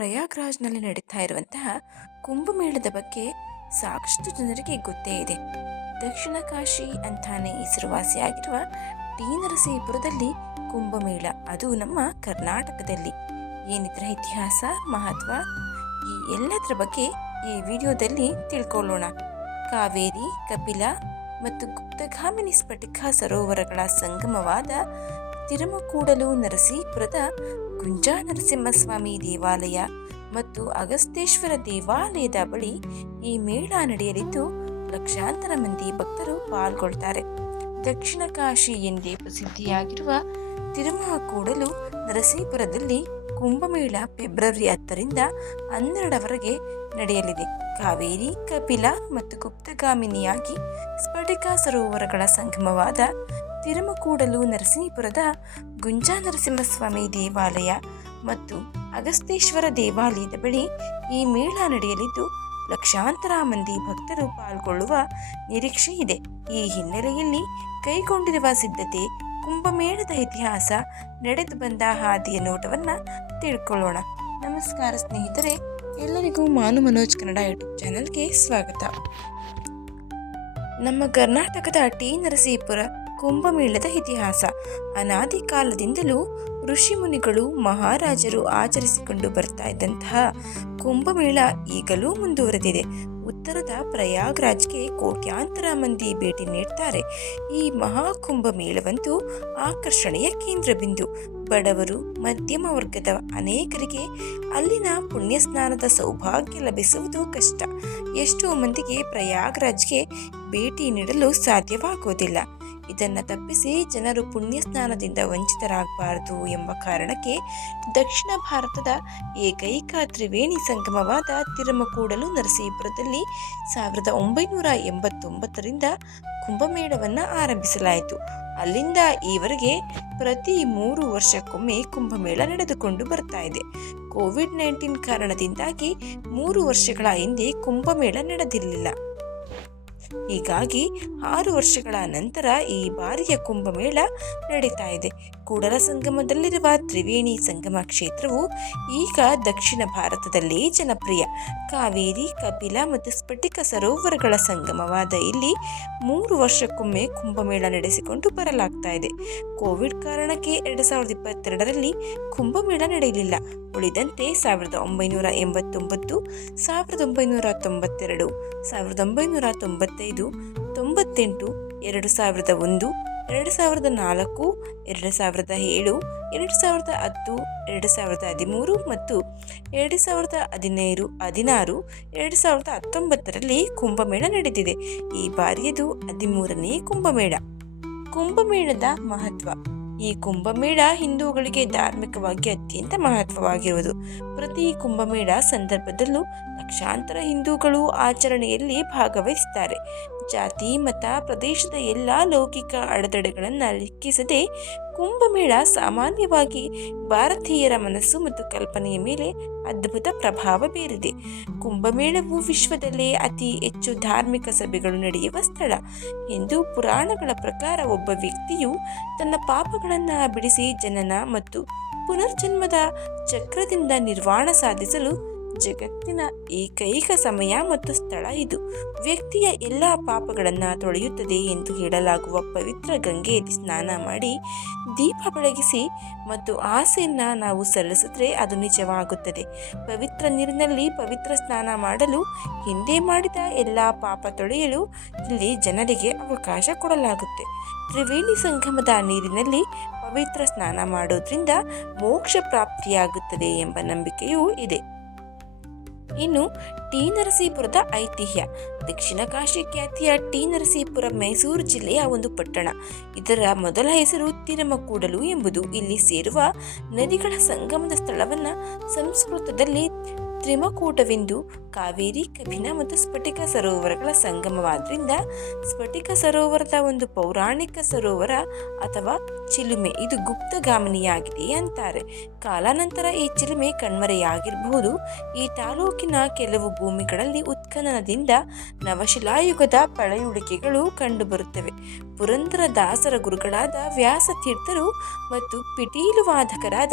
ಪ್ರಯಾಗ್ರಾಜ್ನಲ್ಲಿ ನಡೀತಾ ಇರುವಂತಹ ಕುಂಭಮೇಳದ ಬಗ್ಗೆ ಸಾಕಷ್ಟು ಜನರಿಗೆ ಗೊತ್ತೇ ಇದೆ. ದಕ್ಷಿಣ ಕಾಶಿ ಅಂತಾನೆ ಹೆಸರುವಾಸಿಯಾಗಿರುವ ಟಿ ನರಸೀಪುರದಲ್ಲಿ ಕುಂಭಮೇಳ. ಅದು ನಮ್ಮ ಕರ್ನಾಟಕದಲ್ಲಿ. ಏನಿದ್ರ ಇತಿಹಾಸ, ಮಹತ್ವ? ಈ ಎಲ್ಲದರ ಬಗ್ಗೆ ಈ ವಿಡಿಯೋದಲ್ಲಿ ತಿಳ್ಕೊಳ್ಳೋಣ. ಕಾವೇರಿ, ಕಪಿಲ ಮತ್ತು ಗುಪ್ತಗಾಮಿನಿ ಸ್ಫಟಿಕ ಸರೋವರಗಳ ಸಂಗಮವಾದ ತಿರುಮಕೂಡಲು ನರಸೀಪುರದ ಗುಂಜಾ ನರಸಿಂಹಸ್ವಾಮಿ ದೇವಾಲಯ ಮತ್ತು ಅಗಸ್ತೇಶ್ವರ ದೇವಾಲಯದ ಬಳಿ ಈ ಮೇಳ ನಡೆಯಲಿದ್ದು, ಲಕ್ಷಾಂತರ ಮಂದಿ ಭಕ್ತರು ಪಾಲ್ಗೊಳ್ತಾರೆ. ದಕ್ಷಿಣ ಕಾಶಿ ಎಂದೇ ಪ್ರಸಿದ್ಧಿಯಾಗಿರುವ ತಿರುಮಕೂಡಲು ನರಸೀಪುರದಲ್ಲಿ ಕುಂಭಮೇಳ ಫೆಬ್ರವರಿ ಹತ್ತರಿಂದ ಹನ್ನೆರಡವರೆಗೆ ನಡೆಯಲಿದೆ. ಕಾವೇರಿ, ಕಪಿಲ ಮತ್ತು ಗುಪ್ತಗಾಮಿನಿಯಾಗಿ ಸ್ಫಟಿಕ ಸರೋವರಗಳ ಸಂಗಮವಾದ ತಿರುಮಕೂಡಲು ನರಸಿಂಹಪುರದ ಗುಂಜಾ ನರಸಿಂಹಸ್ವಾಮಿ ದೇವಾಲಯ ಮತ್ತು ಅಗಸ್ತೇಶ್ವರ ದೇವಾಲಯದ ಬಳಿ ಈ ಮೇಳ ನಡೆಯಲಿದ್ದು, ಲಕ್ಷಾಂತರ ಮಂದಿ ಭಕ್ತರು ಪಾಲ್ಗೊಳ್ಳುವ ನಿರೀಕ್ಷೆ ಇದೆ. ಈ ಹಿನ್ನೆಲೆಯಲ್ಲಿ ಕೈಗೊಂಡಿರುವ ಸಿದ್ಧತೆ ಕುಂಭಮೇಳದ ಇತಿಹಾಸ ನಡೆದು ಬಂದ ಹಾದಿಯ ನೋಟವನ್ನು ತಿಳ್ಕೊಳ್ಳೋಣ. ನಮಸ್ಕಾರ ಸ್ನೇಹಿತರೆ, ಎಲ್ಲರಿಗೂ ಮಾನು ಮನೋಜ್ ಕನ್ನಡ ಯೂಟ್ಯೂಬ್ ಚಾನಲ್ಗೆ ಸ್ವಾಗತ. ನಮ್ಮ ಕರ್ನಾಟಕದ ಟಿ ನರಸೀಪುರ ಕುಂಭಮೇಳದ ಇತಿಹಾಸ. ಅನಾದಿ ಕಾಲದಿಂದಲೂ ಋಷಿ ಮುನಿಗಳು ಮಹಾರಾಜರು ಆಚರಿಸಿಕೊಂಡು ಬರ್ತಾ ಇದ್ದಂತಹ ಕುಂಭಮೇಳ ಈಗಲೂ ಮುಂದುವರೆದಿದೆ. ಉತ್ತರದ ಪ್ರಯಾಗ್ರಾಜ್ಗೆ ಕೋಟ್ಯಾಂತರ ಮಂದಿ ಭೇಟಿ ನೀಡ್ತಾರೆ. ಈ ಮಹಾಕುಂಭ ಮೇಳವಂತೂ ಆಕರ್ಷಣೆಯ ಕೇಂದ್ರ ಬಿಂದು ಬಡವರು, ಮಧ್ಯಮ ವರ್ಗದ ಅನೇಕರಿಗೆ ಅಲ್ಲಿನ ಪುಣ್ಯ ಸ್ನಾನದ ಸೌಭಾಗ್ಯ ಲಭಿಸುವುದು ಕಷ್ಟ. ಎಷ್ಟೋ ಮಂದಿಗೆ ಪ್ರಯಾಗ್ರಾಜ್ಗೆ ಭೇಟಿ ನೀಡಲು ಸಾಧ್ಯವಾಗೋದಿಲ್ಲ. ಇದನ್ನು ತಪ್ಪಿಸಿ ಜನರು ಪುಣ್ಯ ಸ್ನಾನದಿಂದ ವಂಚಿತರಾಗಬಾರದು ಎಂಬ ಕಾರಣಕ್ಕೆ ದಕ್ಷಿಣ ಭಾರತದ ಏಕೈಕ ತ್ರಿವೇಣಿ ಸಂಗಮವಾದ ತಿರುಮಕೂಡಲು ನರಸೀಪುರದಲ್ಲಿ ಸಾವಿರದ ಒಂಬೈನೂರ ಎಂಬತ್ತೊಂಬತ್ತರಿಂದ ಕುಂಭಮೇಳವನ್ನು ಆರಂಭಿಸಲಾಯಿತು. ಅಲ್ಲಿಂದ ಈವರೆಗೆ ಪ್ರತಿ ಮೂರು ವರ್ಷಕ್ಕೊಮ್ಮೆ ಕುಂಭಮೇಳ ನಡೆದುಕೊಂಡು ಬರ್ತಾ ಇದೆ. ಕೋವಿಡ್ ನೈನ್ಟೀನ್ ಕಾರಣದಿಂದಾಗಿ ಮೂರು ವರ್ಷಗಳ ಹಿಂದೆ ಕುಂಭಮೇಳ ನಡೆದಿರಲಿಲ್ಲ. ಹೀಗಾಗಿ ಆರು ವರ್ಷಗಳ ನಂತರ ಈ ಬಾರಿಯ ಕುಂಭಮೇಳ ನಡೀತಾ ಇದೆ. ಕೂಡಲ ಸಂಗಮದಲ್ಲಿರುವ ತ್ರಿವೇಣಿ ಸಂಗಮ ಕ್ಷೇತ್ರವು ಈಗ ದಕ್ಷಿಣ ಭಾರತದಲ್ಲಿ ಜನಪ್ರಿಯ. ಕಾವೇರಿ, ಕಪಿಲ ಮತ್ತು ಸ್ಫಟಿಕ ಸರೋವರಗಳ ಸಂಗಮವಾದ ಇಲ್ಲಿ ಮೂರು ವರ್ಷಕ್ಕೊಮ್ಮೆ ಕುಂಭಮೇಳ ನಡೆಸಿಕೊಂಡು ಬರಲಾಗ್ತಾ ಇದೆ. ಕೋವಿಡ್ ಕಾರಣಕ್ಕೆ ಎರಡು ಸಾವಿರದ ಇಪ್ಪತ್ತೆರಡರಲ್ಲಿ ಕುಂಭಮೇಳ ನಡೆಯಲಿಲ್ಲ. ಉಳಿದಂತೆ ಸಾವಿರದ ಒಂಬೈನೂರ ಎಂಬತ್ತೊಂಬತ್ತು, ಸಾವಿರದ ಒಂಬೈನೂರ ತೊಂಬತ್ತೆರಡು, ಸಾವಿರದ ಒಂಬೈನೂರ ತೊಂಬತ್ತೈದು, ತೊಂಬತ್ತೆಂಟು, ಎರಡು ಸಾವಿರದ ಒಂದು ಎರಡು ಸಾವಿರದ ನಾಲ್ಕು, ಎರಡು ಸಾವಿರದ ಏಳು, ಎರಡು ಸಾವಿರದ ಹತ್ತು, ಎರಡು ಸಾವಿರದ ಹದಿಮೂರು ಮತ್ತು ಎರಡು ಸಾವಿರದ ಹದಿನೈದು, ಹದಿನಾರು, ಎರಡು ಸಾವಿರದ ಹತ್ತೊಂಬತ್ತರಲ್ಲಿ ಕುಂಭಮೇಳ ನಡೆದಿದೆ. ಈ ಬಾರಿಯದು ಹದಿಮೂರನೇ ಕುಂಭಮೇಳ. ಕುಂಭಮೇಳದ ಮಹತ್ವ. ಈ ಕುಂಭಮೇಳ ಹಿಂದೂಗಳಿಗೆ ಧಾರ್ಮಿಕವಾಗಿ ಅತ್ಯಂತ ಮಹತ್ವವಾಗಿರುವುದು. ಪ್ರತಿ ಕುಂಭಮೇಳ ಸಂದರ್ಭದಲ್ಲೂ ಲಕ್ಷಾಂತರ ಹಿಂದೂಗಳು ಆಚರಣೆಯಲ್ಲಿ ಭಾಗವಹಿಸುತ್ತಾರೆ ಜಾತಿ, ಮತ, ಪ್ರದೇಶದ ಎಲ್ಲ ಲೌಕಿಕ ಅಡೆತಡೆಗಳನ್ನು ಲೆಕ್ಕಿಸದೆ ಕುಂಭಮೇಳ ಸಾಮಾನ್ಯವಾಗಿ ಭಾರತೀಯರ ಮನಸ್ಸು ಮತ್ತು ಕಲ್ಪನೆಯ ಮೇಲೆ ಅದ್ಭುತ ಪ್ರಭಾವ ಬೀರಿದೆ. ಕುಂಭಮೇಳವು ವಿಶ್ವದಲ್ಲೇ ಅತಿ ಹೆಚ್ಚು ಧಾರ್ಮಿಕ ಸಭೆಗಳು ನಡೆಯುವ ಸ್ಥಳ. ಎಂದು ಪುರಾಣಗಳ ಪ್ರಕಾರ ಒಬ್ಬ ವ್ಯಕ್ತಿಯು ತನ್ನ ಪಾಪಗಳನ್ನು ಬಿಡಿಸಿ ಜನನ ಮತ್ತು ಪುನರ್ಜನ್ಮದ ಚಕ್ರದಿಂದ ನಿರ್ವಾಣ ಸಾಧಿಸಲು ಜಗತ್ತಿನ ಏಕೈಕ ಸಮಯ ಮತ್ತು ಸ್ಥಳ ಇದು. ವ್ಯಕ್ತಿಯ ಎಲ್ಲ ಪಾಪಗಳನ್ನು ತೊಳೆಯುತ್ತದೆ ಎಂದು ಹೇಳಲಾಗುವ ಪವಿತ್ರ ಗಂಗೆಯಲ್ಲಿ ಸ್ನಾನ ಮಾಡಿ ದೀಪ ಬೆಳಗಿಸಿ ಮತ್ತು ಆಸೆಯನ್ನು ನಾವು ಸಲ್ಲಿಸಿದ್ರೆ ಅದು ನಿಜವಾಗುತ್ತದೆ. ಪವಿತ್ರ ನೀರಿನಲ್ಲಿ ಪವಿತ್ರ ಸ್ನಾನ ಮಾಡಲು, ಹಿಂದೆ ಮಾಡಿದ ಎಲ್ಲ ಪಾಪ ತೊಳೆಯಲು ಇಲ್ಲಿ ಜನರಿಗೆ ಅವಕಾಶ ಕೊಡಲಾಗುತ್ತೆ. ತ್ರಿವೇಣಿ ಸಂಗಮದ ನೀರಿನಲ್ಲಿ ಪವಿತ್ರ ಸ್ನಾನ ಮಾಡೋದ್ರಿಂದ ಮೋಕ್ಷ ಪ್ರಾಪ್ತಿಯಾಗುತ್ತದೆ ಎಂಬ ನಂಬಿಕೆಯೂ ಇದೆ. ಇನ್ನು ಟಿ ನರಸೀಪುರದ ಐತಿಹ್ಯ. ದಕ್ಷಿಣ ಕಾಶಿ ಖ್ಯಾತಿಯ ಟಿ ನರಸೀಪುರ ಮೈಸೂರು ಜಿಲ್ಲೆಯ ಒಂದು ಪಟ್ಟಣ. ಇದರ ಮೊದಲ ಹೆಸರು ತಿರಮಕೂಡಲು ಎಂಬುದು ಇಲ್ಲಿ ಸೇರುವ ನದಿಗಳ ಸಂಗಮದ ಸ್ಥಳವನ್ನು ಸಂಸ್ಕೃತದಲ್ಲಿ ತ್ರಿಮಕೂಟವೆಂದು ಕಾವೇರಿ ಕಬಿನ ಮತ್ತು ಸ್ಫಟಿಕ ಸರೋವರಗಳ ಸಂಗಮವಾದ್ರಿಂದ ಸ್ಫಟಿಕ ಸರೋವರದ ಒಂದು ಪೌರಾಣಿಕ ಸರೋವರ ಅಥವಾ ಚಿಲುಮೆ. ಇದು ಗುಪ್ತಗಾಮಿನಿಯಾಗಿದೆ ಅಂತಾರೆ. ಕಾಲಾನಂತರ ಈ ಚಿಲುಮೆ ಕಣ್ಮರೆಯಾಗಿರಬಹುದು ಈ ತಾಲೂಕಿನ ಕೆಲವು ಭೂಮಿಗಳಲ್ಲಿ ಉತ್ಖನನದಿಂದ ನವಶಿಲಾಯುಗದ ಪಳೆಯುಳಿಕೆಗಳು ಕಂಡುಬರುತ್ತವೆ. ಪುರಂದರ ದಾಸರ ಗುರುಗಳಾದ ವ್ಯಾಸತೀರ್ಥರು ಮತ್ತು ಪಿಟೀಲು ವಾದಕರಾದ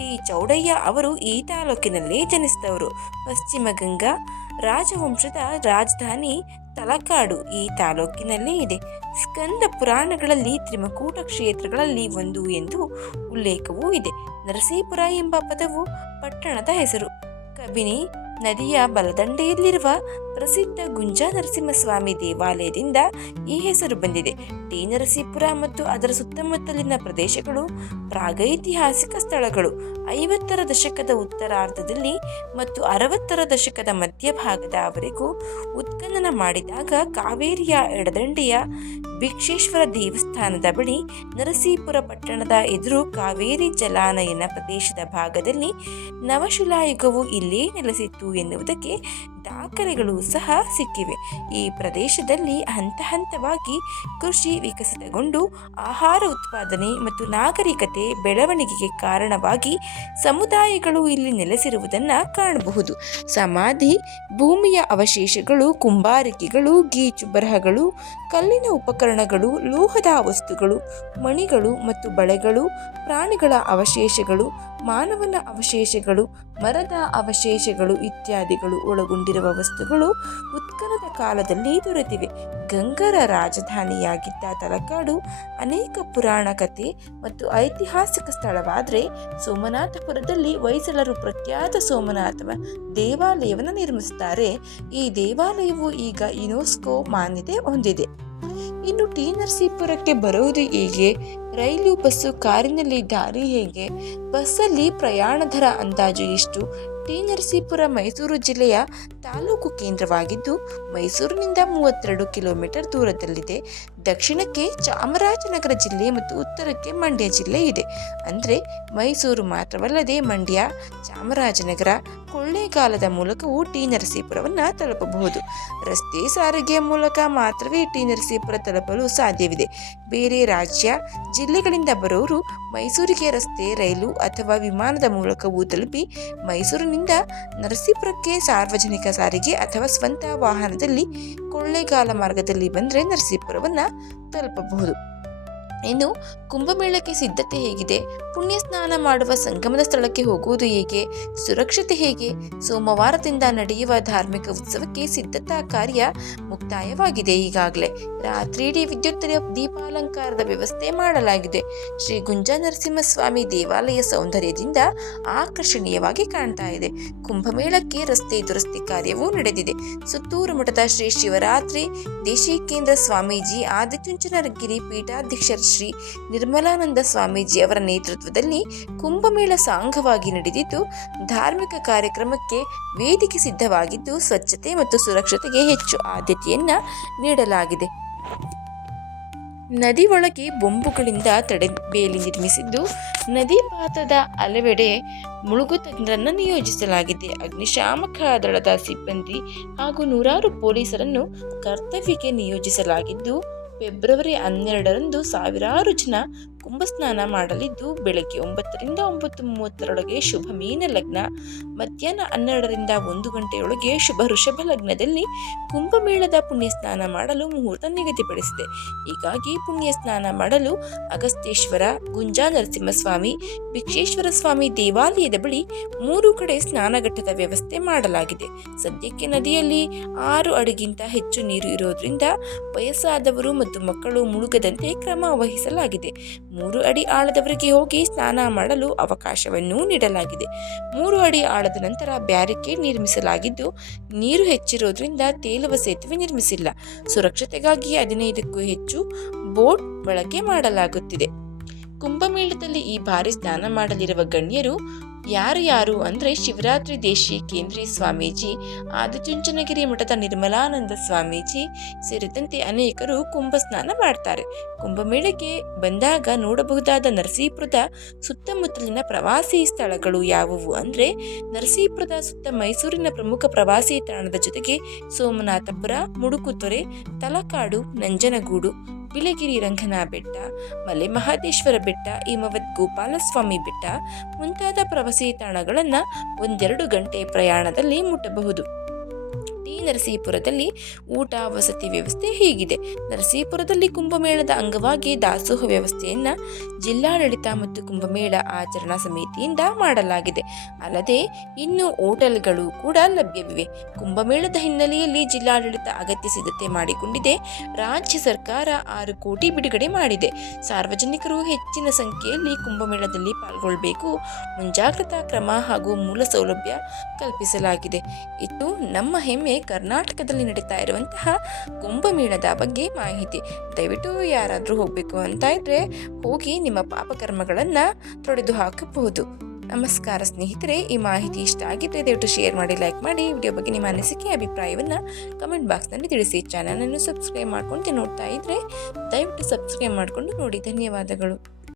ಟಿ ಚೌಡಯ್ಯ ಅವರು ಈ ತಾಲೂಕಿನಲ್ಲಿ ಜನಿಸಿದವರು. ಪಶ್ಚಿಮ ಗಂಗಾ ರಾಜವಂಶದ ರಾಜಧಾನಿ ತಲಕಾಡು ಈ ತಾಲೂಕಿನಲ್ಲಿ ಇದೆ. ಸ್ಕಂದ ಪುರಾಣಗಳಲ್ಲಿ ತ್ರಿಮಕೂಟ ಕ್ಷೇತ್ರಗಳಲ್ಲಿ ಒಂದು ಎಂದು ಉಲ್ಲೇಖವೂ ಇದೆ. ನರಸೀಪುರ ಎಂಬ ಪದವು ಪಟ್ಟಣದ ಹೆಸರು. ಕಬಿನಿ ನದಿಯ ಬಲದಂಡೆಯಲ್ಲಿರುವ ಪ್ರಸಿದ್ಧ ಗುಂಜಾ ನರಸಿಂಹಸ್ವಾಮಿ ದೇವಾಲಯದಿಂದ ಈ ಹೆಸರು ಬಂದಿದೆ. ಟಿ ನರಸೀಪುರ ಮತ್ತು ಅದರ ಸುತ್ತಮುತ್ತಲಿನ ಪ್ರದೇಶಗಳು ಪ್ರಾಗೈತಿಹಾಸಿಕ ಸ್ಥಳಗಳು. ಐವತ್ತರ ದಶಕದ ಉತ್ತರಾರ್ಧದಲ್ಲಿ ಮತ್ತು ಅರವತ್ತರ ದಶಕದ ಮಧ್ಯಭಾಗದವರೆಗೂ ಉತ್ಖನನ ಮಾಡಿದಾಗ ಕಾವೇರಿಯ ಎಡದಂಡೆಯ ಭಿಕ್ಷೇಶ್ವರ ದೇವಸ್ಥಾನದ ಬಳಿ ನರಸೀಪುರ ಪಟ್ಟಣದ ಎದುರು ಕಾವೇರಿ ಜಲಾನಯನ ಪ್ರದೇಶದ ಭಾಗದಲ್ಲಿ ನವಶಿಲಾಯುಗವು ಇಲ್ಲೇ ನೆಲೆಸಿತ್ತು ಎನ್ನುವುದಕ್ಕೆ ದಾಖಲೆಗಳು ಸಹ ಸಿಕ್ಕಿವೆ. ಈ ಪ್ರದೇಶದಲ್ಲಿ ಹಂತ ಹಂತವಾಗಿ ಕೃಷಿ ವಿಕಸಿತಗೊಂಡು ಆಹಾರ ಉತ್ಪಾದನೆ ಮತ್ತು ನಾಗರಿಕತೆ ಬೆಳವಣಿಗೆಗೆ ಕಾರಣವಾಗಿ ಸಮುದಾಯಗಳು ಇಲ್ಲಿ ನೆಲೆಸಿರುವುದನ್ನು ಕಾಣಬಹುದು. ಸಮಾಧಿ, ಭೂಮಿಯ ಅವಶೇಷಗಳು, ಕುಂಬಾರಿಕೆಗಳು, ಗೀಚು ಬರಹಗಳು, ಕಲ್ಲಿನ ಉಪಕರಣಗಳು, ಲೋಹದ ವಸ್ತುಗಳು, ಮಣಿಗಳು ಮತ್ತು ಬಳೆಗಳು, ಪ್ರಾಣಿಗಳ ಅವಶೇಷಗಳು ಮಾನವನ ಅವಶೇಷಗಳು, ಮರದ ಅವಶೇಷಗಳು ಇತ್ಯಾದಿಗಳು ಒಳಗೊಂಡಿರುವ ವಸ್ತುಗಳು ಉತ್ಖನದ ಕಾಲದಲ್ಲಿ ದೊರೆತಿವೆ. ಗಂಗರ ರಾಜಧಾನಿಯಾಗಿದ್ದ ತಲಕಾಡು ಅನೇಕ ಪುರಾಣ ಕಥೆ ಮತ್ತು ಐತಿಹಾಸಿಕ ಸ್ಥಳವಾದರೆ ಸೋಮನಾಥಪುರದಲ್ಲಿ ಹೊಯ್ಸಳರು ಪ್ರಖ್ಯಾತ ಸೋಮನಾಥವ ದೇವಾಲಯವನ್ನು ನಿರ್ಮಿಸುತ್ತಾರೆ. ಈ ದೇವಾಲಯವು ಈಗ ಯುನೆಸ್ಕೋ ಮಾನ್ಯತೆ ಹೊಂದಿದೆ. ಇನ್ನು ಟಿ ನರಸೀಪುರಕ್ಕೆ ಬರುವುದು ಹೇಗೆ. ರೈಲು, ಬಸ್ಸು, ಕಾರಿನಲ್ಲಿ ದಾರಿ ಹೇಗೆ? ಬಸ್ಸಲ್ಲಿ ಪ್ರಯಾಣ ದರ ಅಂದಾಜು ಎಷ್ಟು? ಟಿ ನರಸೀಪುರ ಮೈಸೂರು ಜಿಲ್ಲೆಯ ತಾಲೂಕು ಕೇಂದ್ರವಾಗಿದ್ದು, ಮೈಸೂರಿನಿಂದ ಮೂವತ್ತೆರಡು ಕಿಲೋಮೀಟರ್ ದೂರದಲ್ಲಿದೆ. ದಕ್ಷಿಣಕ್ಕೆ ಚಾಮರಾಜನಗರ ಜಿಲ್ಲೆ ಮತ್ತು ಉತ್ತರಕ್ಕೆ ಮಂಡ್ಯ ಜಿಲ್ಲೆ ಇದೆ. ಅಂದರೆ, ಮೈಸೂರು ಮಾತ್ರವಲ್ಲದೆ ಮಂಡ್ಯ, ಚಾಮರಾಜನಗರ, ಕೊಳ್ಳೇಗಾಲದ ಮೂಲಕವೂ ಟಿ ನರಸೀಪುರವನ್ನು ತಲುಪಬಹುದು. ರಸ್ತೆ ಸಾರಿಗೆಯ ಮೂಲಕ ಮಾತ್ರವೇ ಟಿ ನರಸೀಪುರ ತಲುಪಲು ಸಾಧ್ಯವಿದೆ. ಬೇರೆ ರಾಜ್ಯ ಜಿಲ್ಲೆಗಳಿಂದ ಬರೋರು ಮೈಸೂರಿಗೆ ರಸ್ತೆ, ರೈಲು ಅಥವಾ ವಿಮಾನದ ಮೂಲಕವೂ ತಲುಪಿ ಮೈಸೂರಿನಿಂದ ನರಸೀಪುರಕ್ಕೆ ಸಾರ್ವಜನಿಕ ಸಾರಿಗೆ ಅಥವಾ ಸ್ವಂತ ವಾಹನದಲ್ಲಿ ಕೊಳ್ಳೇಗಾಲ ಮಾರ್ಗದಲ್ಲಿ ಬಂದರೆ ನರಸೀಪುರವನ್ನು ತಲುಪಬಹುದು. ಇನ್ನು ಕುಂಭಮೇಳಕ್ಕೆ ಸಿದ್ಧತೆ ಹೇಗಿದೆ? ಪುಣ್ಯ ಸ್ನಾನ ಮಾಡುವ ಸಂಗಮದ ಸ್ಥಳಕ್ಕೆ ಹೋಗುವುದು ಹೇಗೆ? ಸುರಕ್ಷತೆ ಹೇಗೆ? ಸೋಮವಾರದಿಂದ ನಡೆಯುವ ಧಾರ್ಮಿಕ ಉತ್ಸವಕ್ಕೆ ಸಿದ್ಧತಾ ಕಾರ್ಯ ಮುಕ್ತಾಯವಾಗಿದೆ ಈಗಾಗಲೇ. ರಾತ್ರಿ ಇಡೀ ವಿದ್ಯುತ್ ದೀಪಾಲಂಕಾರದ ವ್ಯವಸ್ಥೆ ಮಾಡಲಾಗಿದೆ. ಶ್ರೀ ಗುಂಜಾ ನರಸಿಂಹಸ್ವಾಮಿ ದೇವಾಲಯ ಸೌಂದರ್ಯದಿಂದ ಆಕರ್ಷಣೀಯವಾಗಿ ಕಾಣ್ತಾ ಇದೆ. ಕುಂಭಮೇಳಕ್ಕೆ ರಸ್ತೆ ದುರಸ್ತಿ ಕಾರ್ಯವೂ ನಡೆದಿದೆ. ಸುತ್ತೂರು ಮಠದ ಶ್ರೀ ಶಿವರಾತ್ರಿ ದೇಶೀಕೇಂದ್ರ ಸ್ವಾಮೀಜಿ, ಆದಿಚುಂಚನಗಿರಿ ಪೀಠಾಧ್ಯಕ್ಷರ ಶ್ರೀ ನಿರ್ಮಲಾನಂದ ಸ್ವಾಮೀಜಿ ಅವರ ನೇತೃತ್ವದಲ್ಲಿ ಕುಂಭಮೇಳ ಸಾಂಗವಾಗಿ ನಡೆದಿದ್ದು, ಧಾರ್ಮಿಕ ಕಾರ್ಯಕ್ರಮಕ್ಕೆ ವೇದಿಕೆ ಸಿದ್ಧವಾಗಿದ್ದು, ಸ್ವಚ್ಛತೆ ಮತ್ತು ಸುರಕ್ಷತೆಗೆ ಹೆಚ್ಚು ಆದ್ಯತೆಯನ್ನು ನೀಡಲಾಗಿದೆ. ನದಿ ಒಳಗೆ ಬೊಂಬುಗಳಿಂದ ತಡೆ ಬೇಲಿ ನಿರ್ಮಿಸಿದ್ದು, ನದಿ ಪಾತ್ರದ ಹಲವೆಡೆ ಮುಳುಗು ತಜ್ಞರನ್ನು ನಿಯೋಜಿಸಲಾಗಿದೆ. ಅಗ್ನಿಶಾಮಕ ದಳದ ಸಿಬ್ಬಂದಿ ಹಾಗೂ ನೂರಾರು ಪೊಲೀಸರನ್ನು ಕರ್ತವ್ಯಕ್ಕೆ ನಿಯೋಜಿಸಲಾಗಿದ್ದು, ಫೆಬ್ರವರಿ ಹನ್ನೆರಡರಂದು ಸಾವಿರಾರು ಜನ ಕುಂಭಸ್ನಾನ ಮಾಡಲಿದ್ದು ಬೆಳಗ್ಗೆ ಒಂಬತ್ತರಿಂದ ಒಂಬತ್ತು ಮೂವತ್ತರೊಳಗೆ ಶುಭ ಮೀನ ಲಗ್ನ, ಮಧ್ಯಾಹ್ನ ಹನ್ನೆರಡರಿಂದ ಒಂದು ಗಂಟೆಯೊಳಗೆ ಶುಭ ಋಷಭ ಲಗ್ನದಲ್ಲಿ ಕುಂಭಮೇಳದ ಪುಣ್ಯ ಸ್ನಾನ ಮಾಡಲು ಮುಹೂರ್ತ ನಿಗದಿಪಡಿಸಿದೆ. ಹೀಗಾಗಿ ಪುಣ್ಯ ಸ್ನಾನ ಮಾಡಲು ಅಗಸ್ತೇಶ್ವರ ಗುಂಜಾ ನರಸಿಂಹಸ್ವಾಮಿ, ಭಿಕ್ಷೇಶ್ವರ ಸ್ವಾಮಿ ದೇವಾಲಯದ ಬಳಿ ಮೂರು ಕಡೆ ಸ್ನಾನಘಟ್ಟದ ವ್ಯವಸ್ಥೆ ಮಾಡಲಾಗಿದೆ. ಸದ್ಯಕ್ಕೆ ನದಿಯಲ್ಲಿ ಆರು ಅಡಿಗಿಂತ ಹೆಚ್ಚು ನೀರು ಇರೋದ್ರಿಂದ ವಯಸ್ಸಾದವರು ಮತ್ತು ಮಕ್ಕಳು ಮುಳುಗದಂತೆ ಕ್ರಮ ವಹಿಸಲಾಗಿದೆ. ಮೂರು ಅಡಿ ಆಳದವರೆಗೆ ಹೋಗಿ ಸ್ನಾನ ಮಾಡಲು ಅವಕಾಶವನ್ನು ನೀಡಲಾಗಿದೆ. ಮೂರು ಅಡಿ ಆಳದ ನಂತರ ಬ್ಯಾರಿಕೇಡ್ ನಿರ್ಮಿಸಲಾಗಿದ್ದು, ನೀರು ಹೆಚ್ಚಿರೋದ್ರಿಂದ ತೇಲುವ ಸೇತುವೆ ನಿರ್ಮಿಸಿಲ್ಲ. ಸುರಕ್ಷತೆಗಾಗಿ ಹದಿನೈದಕ್ಕೂ ಹೆಚ್ಚು ಬೋಟ್ ಬಳಕೆ ಮಾಡಲಾಗುತ್ತಿದೆ. ಕುಂಭಮೇಳದಲ್ಲಿ ಈ ಬಾರಿ ಸ್ನಾನ ಮಾಡಲಿರುವ ಗಣ್ಯರು ಯಾರು ಯಾರು ಅಂದರೆ ಶಿವರಾತ್ರಿ ದೇಶಿ ಕೇಂದ್ರೀಯ ಸ್ವಾಮೀಜಿ, ಆದಿಚುಂಚನಗಿರಿ ಮಠದ ನಿರ್ಮಲಾನಂದ ಸ್ವಾಮೀಜಿ ಸೇರಿದಂತೆ ಅನೇಕರು ಕುಂಭ ಸ್ನಾನ ಮಾಡ್ತಾರೆ. ಕುಂಭಮೇಳಕ್ಕೆ ಬಂದಾಗ ನೋಡಬಹುದಾದ ನರಸೀಪುರದ ಸುತ್ತಮುತ್ತಲಿನ ಪ್ರವಾಸಿ ಸ್ಥಳಗಳು ಯಾವುವು ಅಂದರೆ, ನರಸೀಪುರದ ಸುತ್ತ ಮೈಸೂರಿನ ಪ್ರಮುಖ ಪ್ರವಾಸಿ ತಾಣದ ಜೊತೆಗೆ ಸೋಮನಾಥಪುರ, ಮುಡುಕುತೊರೆ, ತಲಕಾಡು, ನಂಜನಗೂಡು ಬಿಳಗಿರಿ ರಂಗನ ಬೆಟ್ಟ ಮಲೆ ಮಹದೇಶ್ವರ ಬೆಟ್ಟ ಹಿಮವದ್ ಗೋಪಾಲಸ್ವಾಮಿ ಬೆಟ್ಟ ಮುಂತಾದ ಪ್ರವಾಸಿ ತಾಣಗಳನ್ನು ಒಂದೆರಡು ಗಂಟೆ ಪ್ರಯಾಣದಲ್ಲಿ ಮುಟ್ಟಬಹುದು. ನರಸೀಪುರದಲ್ಲಿ ಊಟ ವಸತಿ ವ್ಯವಸ್ಥೆ ಹೀಗಿದೆ. ನರಸೀಪುರದಲ್ಲಿ ಕುಂಭಮೇಳದ ಅಂಗವಾಗಿ ದಾಸೋಹ ವ್ಯವಸ್ಥೆಯನ್ನು ಜಿಲ್ಲಾಡಳಿತ ಮತ್ತು ಕುಂಭಮೇಳ ಆಚರಣಾ ಸಮಿತಿಯಿಂದ ಮಾಡಲಾಗಿದೆ. ಅಲ್ಲದೆ ಇನ್ನು ಹೋಟೆಲ್ಗಳು ಕೂಡ ಲಭ್ಯವಿವೆ. ಕುಂಭಮೇಳದ ಹಿನ್ನೆಲೆಯಲ್ಲಿ ಜಿಲ್ಲಾಡಳಿತ ಅಗತ್ಯ ಸಿದ್ಧತೆ ಮಾಡಿಕೊಂಡಿದೆ. ರಾಜ್ಯ ಸರ್ಕಾರ ಆರು ಕೋಟಿ ಬಿಡುಗಡೆ ಮಾಡಿದೆ. ಸಾರ್ವಜನಿಕರು ಹೆಚ್ಚಿನ ಸಂಖ್ಯೆಯಲ್ಲಿ ಕುಂಭಮೇಳದಲ್ಲಿ ಪಾಲ್ಗೊಳ್ಳಬೇಕು ಮುಂಜಾಗ್ರತಾ ಕ್ರಮ ಹಾಗೂ ಮೂಲ ಸೌಲಭ್ಯ ಕಲ್ಪಿಸಲಾಗಿದೆ. ಇದು ನಮ್ಮ ಹೆಮ್ಮೆ ಕರ್ನಾಟಕದಲ್ಲಿ ನಡೀತಾ ಇರುವಂತಹ ಕುಂಭಮೇಳದ ಬಗ್ಗೆ ಮಾಹಿತಿ. ದಯವಿಟ್ಟು ಯಾರಾದರೂ ಹೋಗಬೇಕು ಅಂತ ಇದ್ದರೆ ಹೋಗಿ ನಿಮ್ಮ ಪಾಪಕರ್ಮಗಳನ್ನು ತೊಡೆದು ಹಾಕಬಹುದು. ನಮಸ್ಕಾರ ಸ್ನೇಹಿತರೆ, ಈ ಮಾಹಿತಿ ಇಷ್ಟ ಆಗಿದ್ದರೆ ದಯವಿಟ್ಟು ಶೇರ್ ಮಾಡಿ, ಲೈಕ್ ಮಾಡಿ, ವಿಡಿಯೋ ಬಗ್ಗೆ ನಿಮ್ಮ ಅನಿಸಿಕೆ, ಅಭಿಪ್ರಾಯವನ್ನು ಕಮೆಂಟ್ ಬಾಕ್ಸ್ನಲ್ಲಿ ತಿಳಿಸಿ. ಚಾನಲನ್ನು ಸಬ್ಸ್ಕ್ರೈಬ್ ಮಾಡ್ಕೊಂಡು ನೋಡ್ತಾ ಇದ್ದರೆ ದಯವಿಟ್ಟು ಸಬ್ಸ್ಕ್ರೈಬ್ ಮಾಡಿಕೊಂಡು ನೋಡಿ. ಧನ್ಯವಾದಗಳು.